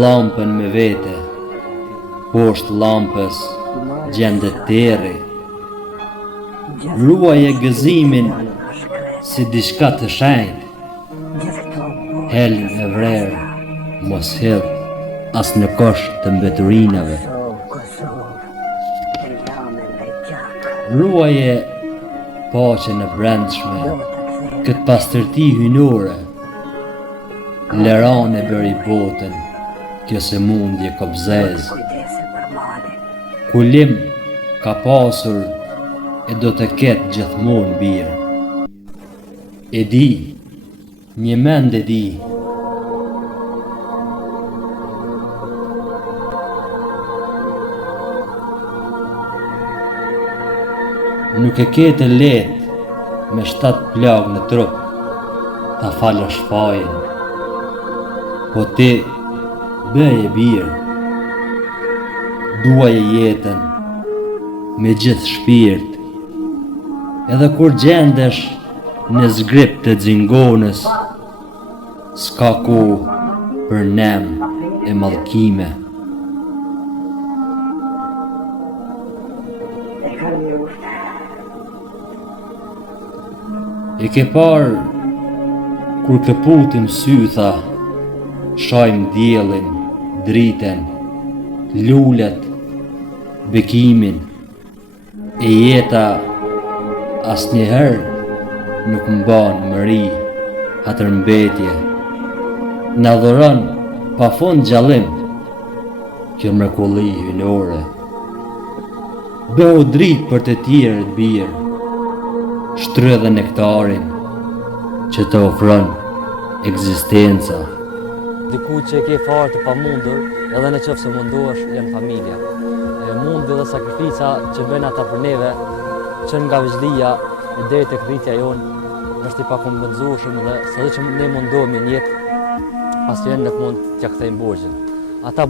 Lampën me vete, poshtë lampës gjendet terri. Ruaje gëzimin si diçka të shenjtë. Helm e vrerë, mos hedh as në kosh të mbeturinave. Ruaje paqen e brendshme, këtë pastërti hynore. Leran e bëri botën, kjo sëmundje kobzez. Kulim ka pasur e do të ketë gjithmonë birë. E di, një mend e di. Nuk e ketë letë me 7 plagë në trup ta falësh fajin. Po ti bëje birë, duaje jetën me gjithë shpirt, edhe kur gjendesh në zgrip të xingonës, s'ka kohë për nem e mallkime. E ke parë kur këputim sytha, shajmë diellin, dritën, lulet, bekimin, e jeta asnjëherë nuk mban mëri, hatërmbetje, na dhuron pafund gjallim, kjo mrekulli hynore. Bëhu dritë për të tjerët birë, shtrë dhe nektarin që të ofron ekzistenca. Diku që e ke farë të pamundur, edhe në qoftë se mundohesh, janë familja. Mundi dhe sakrifica që bën ata për neve, që nga vëzhlia e deri tek rritja jonë, është i pakompenzueshëm dhe sado që ne mundohemi në jetë, asnjëherë nuk mund t'ja kthejmë borxhin. Ata